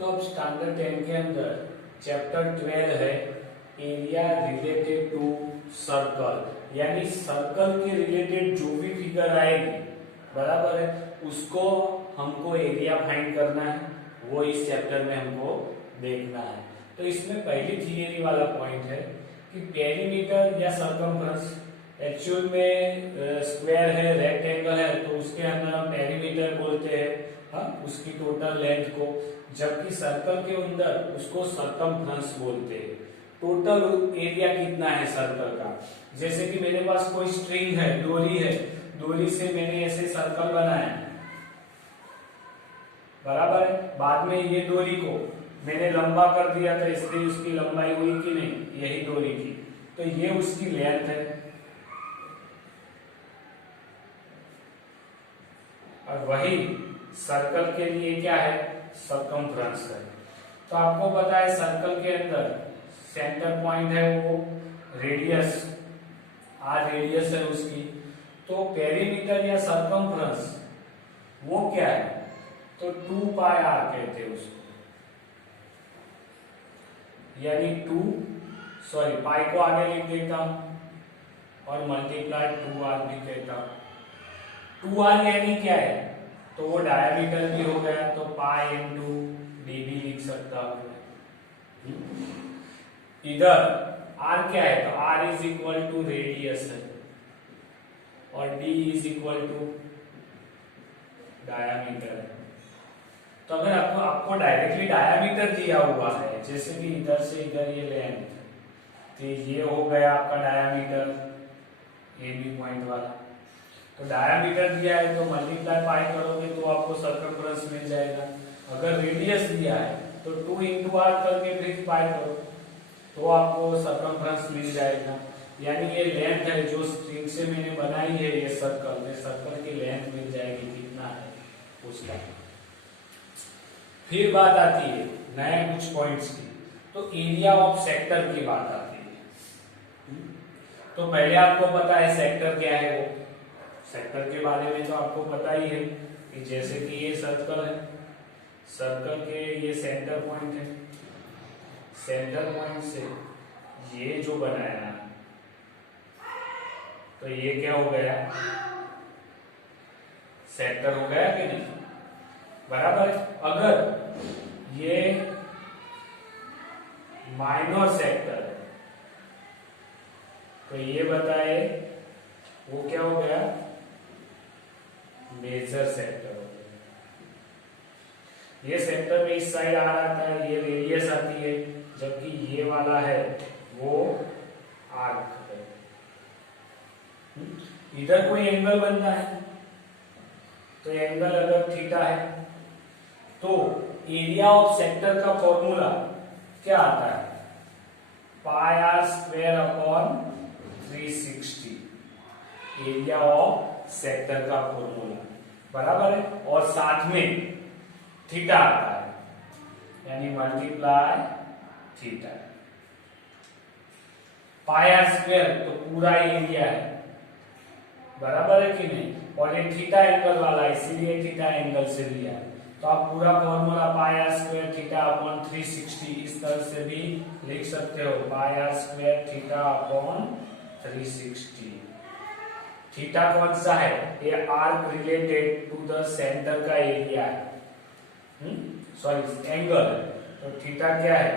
तो अब स्टैंडर्ड 10 के अंदर चैप्टर 12 है एरिया रिलेटेड टू सर्कल, यानी सर्कल के रिलेटेड जो भी फिगर आएगी, बराबर है, उसको हमको एरिया फाइंड करना है, वो इस चैप्टर में हमको देखना है। तो इसमें पहली थियरी वाला पॉइंट है कि पेरीमीटर या सर्कमफ्रेंस एक्चुअल में स्क्वायर है, रेक्टेंगल है, तो उसके अंदर हम पेरीमीटर बोलते हैं, हाँ, उसकी टोटल लेंथ को, जबकि सर्कल के अंदर उसको सर्कमफ्रेंस बोलते हैं। टोटल एरिया कितना है सर्कल का, जैसे कि मेरे पास कोई स्ट्रिंग है, डोरी है, डोरी से मैंने ऐसे सर्कल बनाया, बराबर है, बाद में ये डोरी को मैंने लंबा कर दिया था, इसलिए उसकी लंबाई हुई कि नहीं, यही डोरी की, तो ये उसकी लेंथ है। और वही सर्कल के लिए क्या है, सर्कमफ्रेंस है। तो आपको पता है सर्कल के अंदर सेंटर पॉइंट है वो रेडियस, आर रेडियस है उसकी। तो पेरीमीटर या सर्कमफ्रेंस वो क्या है, तो 2 पाई आर कहते हैं उसको, यानी पाई को आगे लिख देता हूं और मल्टीप्लाई 2r भी कहता हूं। 2r यानी क्या है, तो वो डायमीटर भी हो गया, तो पाई इंटू डी भी लिख सकता हूं। इधर r क्या है, तो r is equal to radius है और d is equal to diameter है। तो अगर आपको डायरेक्टली डायमीटर दिया हुआ है, जैसे कि इधर से इधर ये लेंथ, तो ये हो गया आपका डायमीटर, ए बी पॉइंट वाला। तो डायमीटर दिया है तो मल्टीप्लाई पाई करोगे तो आपको सर्कमफ्रेंस मिल जाएगा। अगर रेडियस दिया है तो 2 इंटू आर करके फिर पाई करो तो आपको सर्कमफ्रेंस मिल जाएगा। यानी ये लेंथ है जो स्ट्रिंग से मैंने बनाई है, ये सर्कल की लेंथ मिल जाएगी, कितना है उसका। फिर बात आती है नए कुछ पॉइंट्स की, तो एरिया ऑफ सेक्टर की बात आती है। तो पहले आपको पता है सेक्टर क्या है, वो सेक्टर के बारे में तो आपको पता ही है कि जैसे कि ये सर्कल है, सर्कल के ये सेंटर पॉइंट है, सेंटर पॉइंट से ये जो बनाया है, तो ये क्या हो गया, सेक्टर हो गया कि नहीं, बराबर। अगर ये माइनर सेक्टर है तो ये बताए वो क्या हो गया, मेजर सेक्टर हो गया। ये सेक्टर में इस साइड आ रहा था, ये रेडियस आती है, जबकि ये वाला है वो आर्क है। इधर कोई एंगल बनता है, तो एंगल अगर थीटा है तो एरिया ऑफ सेक्टर का फॉर्मूला क्या आता है, pi are square upon 360, area of sector का फॉर्मूला, बराबर है। और साथ में थीटा आता है, यानी multiply theta. Pi are square तो पूरा एरिया है, बराबर है कि नहीं, और ये थीटा एंगल वाला है, इसीलिए थीटा एंगल से लिया है। तो आप पूरा formula pi are square theta upon 360 इस तरह से भी लिख सकते हो, pi are square theta upon 360। Theta कौन सा है, ये arc related to the centre का एरिया है, सॉरी एंगल है, तो थीटा क्या है,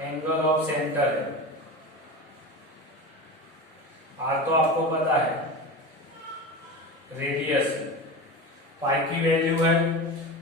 एंगल ऑफ सेंटर है। आर तो आपको पता है रेडियस है, पाई की वैल्यू है,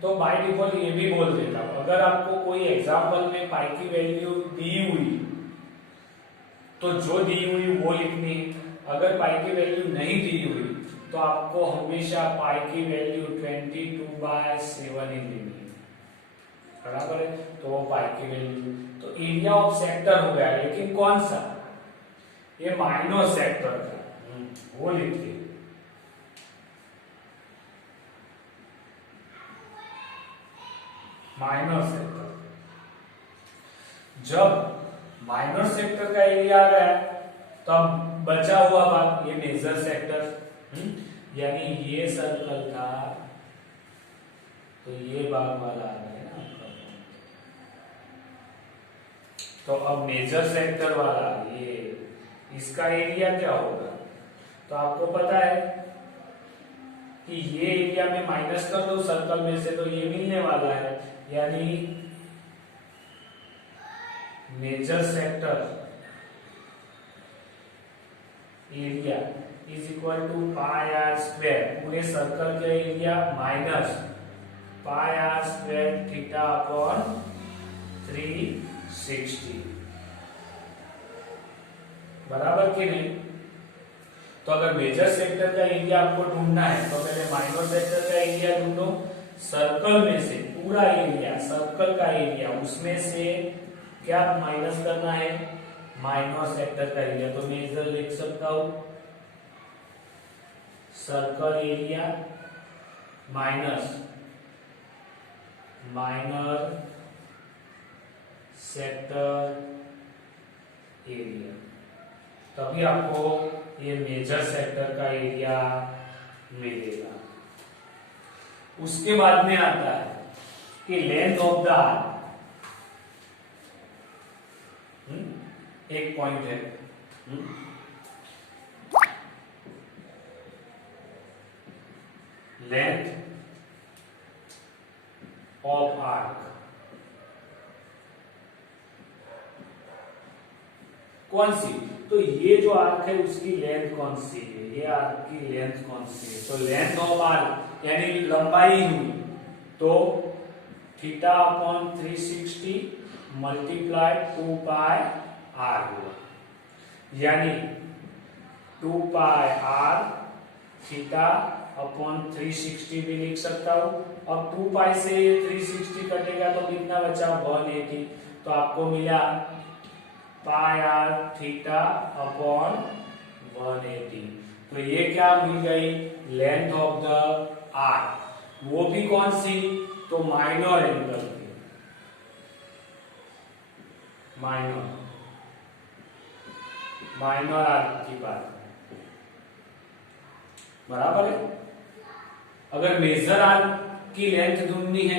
तो बाय डिफॉल्ट ये भी बोल देता हूं, अगर आपको कोई एग्जांपल में पाई की वैल्यू दी हुई तो जो दी हुई वो लिखनी है, अगर पाई की वैल्यू नहीं दी हुई तो आपको हमेशा पाई की वैल्यू 22/7 ही देनी है, बराबर है। तो वो पाई की वैल्यू, तो एरिया ऑफ सेक्टर हो गया, लेकिन कौन सा, ये माइनर सेक्टर का, वो लिखिए, माइनर सेक्टर। जब माइनर सेक्टर का एरिया आ गया तब बचा हुआ बात ये मेजर सेक्टर, यानी ये सर्कल का तो ये भाग वाला आ गया ना आपका। तो अब मेजर सेक्टर वाला ये इसका एरिया क्या होगा? तो आपको पता है कि ये एरिया में माइनस कर दो सर्कल में से तो ये मिलने वाला है, यानी major sector area is equal to pi are square, पूरे सर्कल का area minus pi are square theta upon 360, बराबर कि नहीं? तो अगर मेजर सेक्टर का एरिया आपको ढूंढना है तो पहले माइनर सेक्टर का एरिया ढूंढो, सर्कल में से पूरा एरिया, सर्कल का एरिया, उसमें से क्या माइनस करना है? माइनर सेक्टर का एरिया। तो मैं इधर लिख सकता हूं circle area minus minor sector area, तभी आपको ये मेजर सेक्टर का एरिया मिलेगा। उसके बाद में आता है कि लेंथ ऑफ द आर्क, एक पॉइंट है, लेंथ ऑफ आर्क कौन सी? तो ये जो आर्क है उसकी लेंथ कौन सी है? ये आर्क की लेंथ कौन सी है? तो लेंथ ऑफ आर्क यानी लंबाई हुई तो theta upon 360 multiply 2 pi r हुआ, यानी 2 पाई आर थीटा अपॉन 360 भी लिख सकता हूं। अब 2 पाई से 360 कटेगा तो कितना बचा? 180। तो आपको मिला पाई आर थीटा अपॉन 180। तो ये क्या मिल गई? Length of the arc. वो भी कौन सी? तो माइनर एंगल की, माइनर आर्क की बात, बराबर है। अगर मेजर आर्क की लेंथ ढूंढनी है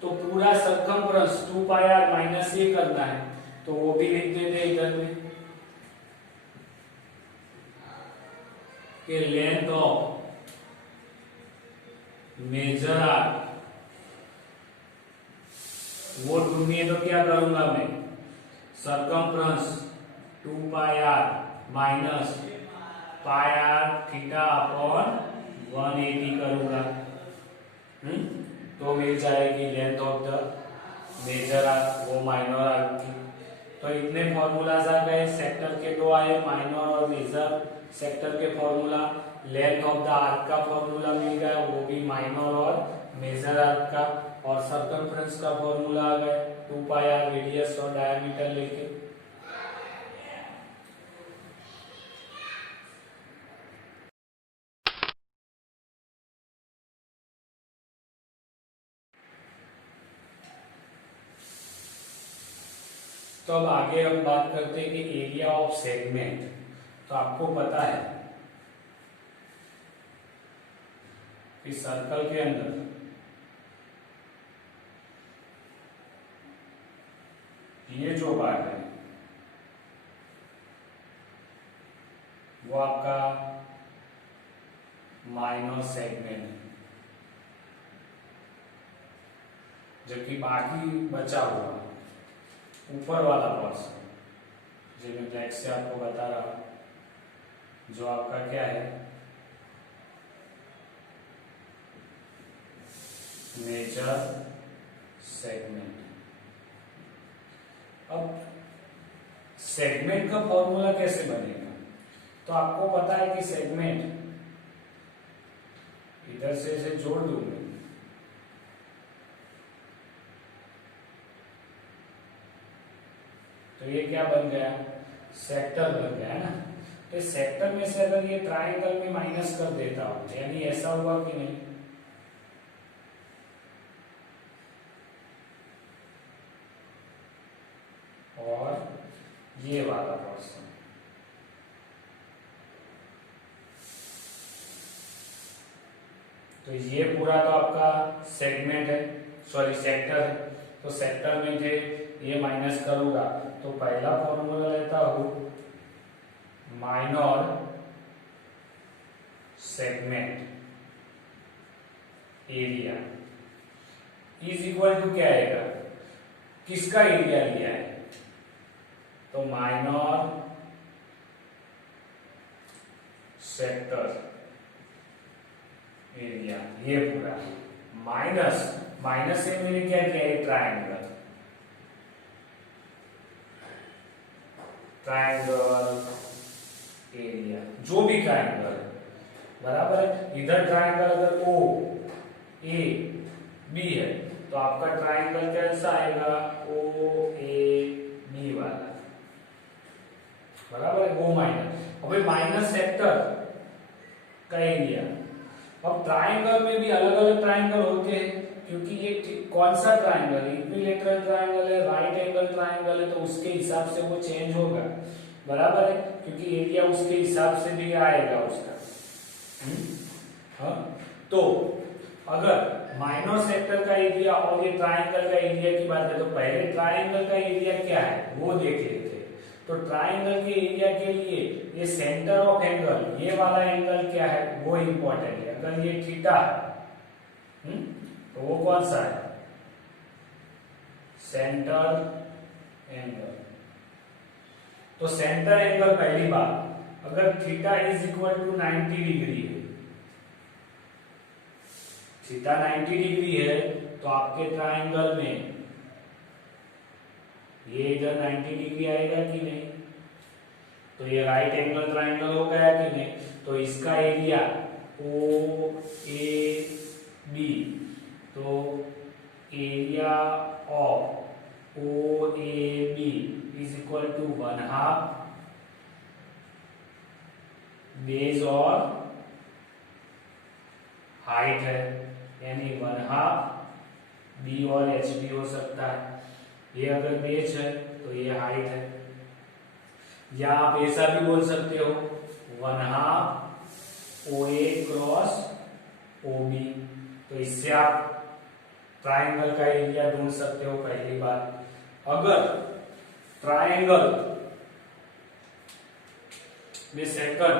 तो पूरा सरकमफ्रेंस 2 पाई आर माइनस ये करना है, तो वो भी लिख देते इधर में कि लेंथ ऑफ मेजर आर्क वो ढूंढनी है। तो क्या करूंगा मैं? Circumference 2 pi r minus pi r theta upon 180 करूंगा, तो मिल जाएगी length of the major arc, वो माइनर आर्क की। तो इतने फॉर्मूलाज आ गए, सेक्टर के दो आए, माइनर और मेजर सेक्टर के formula. Length of the arc का फॉर्मूला मिल गया, वो भी माइनर और मेजर आर्क का। और सर्कमफ्रेंस का फॉर्मूला आ गया 2 पाई आर रेडियस और डायमीटर लेके। तो अब आगे हम बात करते हैं कि एरिया ऑफ सेगमेंट। तो आपको पता है कि सर्कल के अंदर ये जो भाग है वो आपका माइनर सेगमेंट है, जबकि बाकी बचा हुआ ऊपर वाला पोर्शन जो मैं ब्लैक से आपको बता रहा हूं, जो आपका क्या है? Major segment. अब सेगमेंट का फॉर्मूला कैसे बनेगा? तो आपको पता है कि सेगमेंट इधर से इसे जोड़ दूंगा, तो ये क्या बन गया? सेक्टर बन गया है ना। तो सेक्टर में से अगर ये ट्रायंगल में माइनस कर देता हूं, यानी ऐसा हुआ कि नहीं? और ये वाला पोर्शन, तो ये पूरा तो आपका सेगमेंट है, सॉरी सेक्टर है। तो सेक्टर में थे, ये माइनस करूंगा तो पहला फॉर्मूला लेता हूं minor segment area is equal to क्या आएगा, किसका एरिया लिया है, तो माइनर सेक्टर एरिया, ये पूरा माइनस से मैंने क्या किया है, ट्रायंगल एरिया, जो भी ट्रायंगल बराबर है। इधर ट्रायंगल अगर ओ ए बी है तो आपका ट्रायंगल कैसा आएगा, ओ ए बी वाला, बराबर है, ओ माइनस। अभी माइनस सेक्टर का एरिया, अब ट्रायंगल में भी अलग अलग ट्रायंगल होते हैं, क्योंकि ये कौन सा ट्रायंगल, इक्विलेटरल ट्रायंगल है, राइट एंगल ट्रायंगल है, तो उसके हिसाब से वो चेंज होगा, बराबर है, क्योंकि एरिया उसके हिसाब से भी आएगा उसका। हाँ, तो अगर माइनर सेक्टर का एरिया और ये ट्रायंगल का एरिया की बात है, तो पहले ट्रायंगल का एरिया क्या है वो देख लेते हैं। तो ट्रायंगल के एरिया के लिए ये सेंटर ऑफ एंगल, ये वाला एंगल क्या है वो इंपॉर्टेंट है। अगर ये थीटा है तो वो कौन सा है, सेंटर एंगल। तो सेंटर एंगल पहली बात, अगर theta is equal to 90 degree है, थीटा 90 डिग्री है, तो आपके ट्रायंगल में ये इधर 90 डिग्री आएगा कि नहीं, तो ये राइट एंगल ट्रायंगल हो गया कि नहीं। तो इसका एरिया ओ ए बी, तो area of O A B is equal to 1/2 base और हाइट है, यानी 1/2 बी और एच बी हो सकता है। ये अगर बेस है तो ये हाइट है, या आप ऐसा भी बोल सकते हो 1/2 ओ ए क्रॉस ओ बी। तो इससे आप ट्रायंगल का एरिया ढूंढ सकते हो। पहली बात, अगर ट्रायंगल में second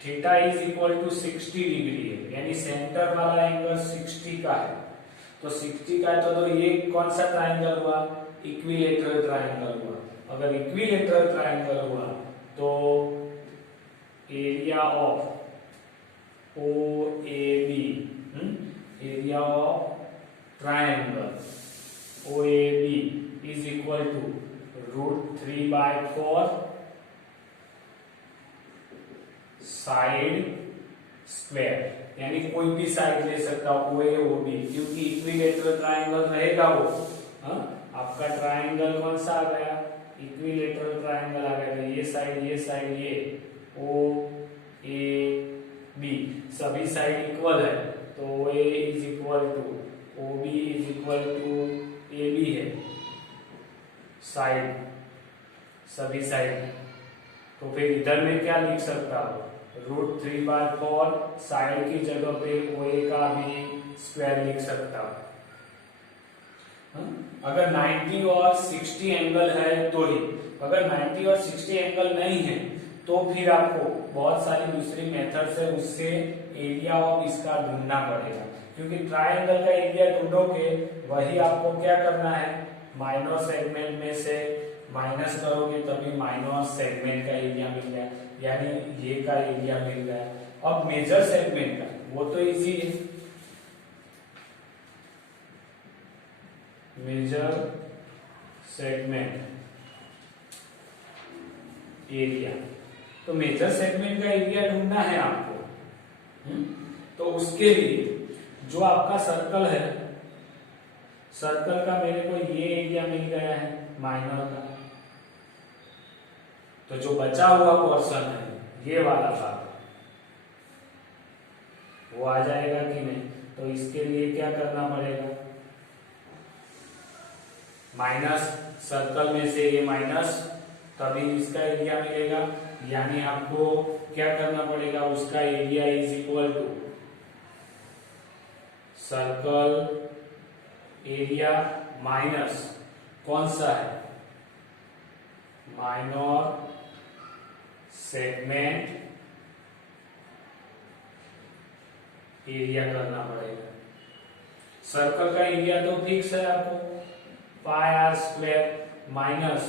theta is equal to 60 degree है, यानी सेंटर वाला एंगल 60 का है, तो 60 का है तो ये कौन सा ट्रायंगल हुआ, इक्विलेटरल ट्रायंगल हुआ। अगर इक्विलेटरल ट्रायंगल हुआ तो area of O A B, area of triangle O A B is equal to √3/4 side square, यानी कोई भी साइड ले सकता हो, ओ ए ओ बी, क्योंकि इक्विलेटरल ट्रायंगल रहेगा वो। आपका ट्रायंगल कौन सा आ गया, इक्विलेटरल ट्रायंगल आ गया। ये साइड ये ओ ए बी, सभी साइड इक्वल है, तो O A is equal to O B is equal to A B है साइड, सभी साइड। तो फिर इधर में क्या लिख सकता हो, √3/4 साइड की जगह पे ओ ए का भी स्क्वायर लिख सकता हो। अगर 90 और 60 एंगल है तो ही, अगर 90 और 60 एंगल नहीं है तो फिर आपको बहुत सारी दूसरी मेथड से उससे एरिया ऑफ इसका ढूंढना पड़ेगा, क्योंकि ट्रायंगल का एरिया ढूंढोगे वही आपको क्या करना है, माइनर सेगमेंट में से माइनस करोगे तभी माइनर सेगमेंट का एरिया मिल गया, यानी ये का एरिया मिल गया। अब मेजर सेगमेंट का वो तो इजी है, मेजर सेगमेंट एरिया, तो मेजर सेगमेंट का एरिया ढूंढना है आपको। तो उसके लिए जो आपका सर्कल है, सर्कल का मेरे को ये एरिया मिल गया है माइनर का, तो जो बचा हुआ पोर्शन है ये वाला भाग वो आ जाएगा कि नहीं। तो इसके लिए क्या करना पड़ेगा, माइनस सर्कल में से ये माइनस, तभी इसका एरिया मिलेगा, यानी आपको क्या करना पड़ेगा, उसका area is equal to circle area minus कौन सा है, माइनर सेगमेंट एरिया करना पड़ेगा। सर्कल का एरिया तो फिक्स है आपको pi are square minus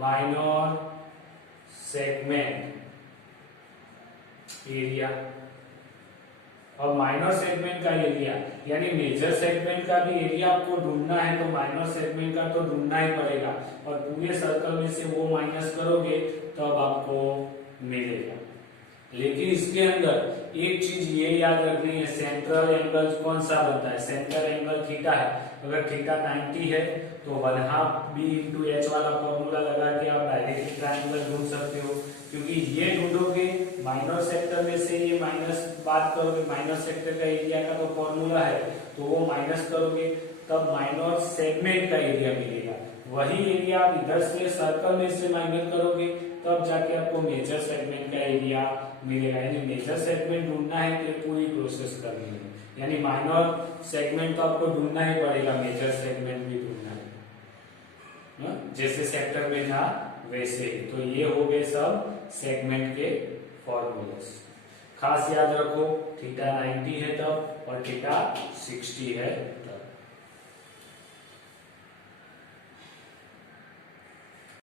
minor segment area. और माइनर सेगमेंट का एरिया यानी मेजर सेगमेंट का भी एरिया आपको ढूंढना है तो माइनर सेगमेंट का तो ढूंढना ही पड़ेगा और पूरे सर्कल में से वो माइनस करोगे तब आपको मिलेगा। लेकिन इसके अंदर एक चीज ये याद रखनी है, सेंट्रल एंगल कौन सा बनता है, सेंट्रल एंगल थीटा है। अगर थीटा 90 है तो 1/2 b इंटू एच वाला फॉर्मूला लगा के आप डायरेक्टली ट्रायंगल ढूंढ सकते हो, क्योंकि ये ढूंढोगे माइनर सेक्टर में से ये माइनस बात करोगे, माइनर सेक्टर का एरिया का तो फॉर्मूला है तो वो माइनस करोगे तब माइनर सेगमेंट का एरिया मिलेगा। वही एरिया आप इधर से सर्कल में से माइनस करोगे तब जाके आपको मेजर सेगमेंट का एरिया मिलेगा। यानी मेजर सेगमेंट ढूंढना है तो पूरी प्रोसेस करनी है, यानी माइनर सेगमेंट तो आपको ढूंढना ही पड़ेगा, मेजर सेगमेंट भी ढूंढना है जैसे सेक्टर में था वैसे ही। तो ये हो गए सब सेगमेंट के फॉर्मूले। खास याद रखो थीटा 90 है तब और थीटा 60 है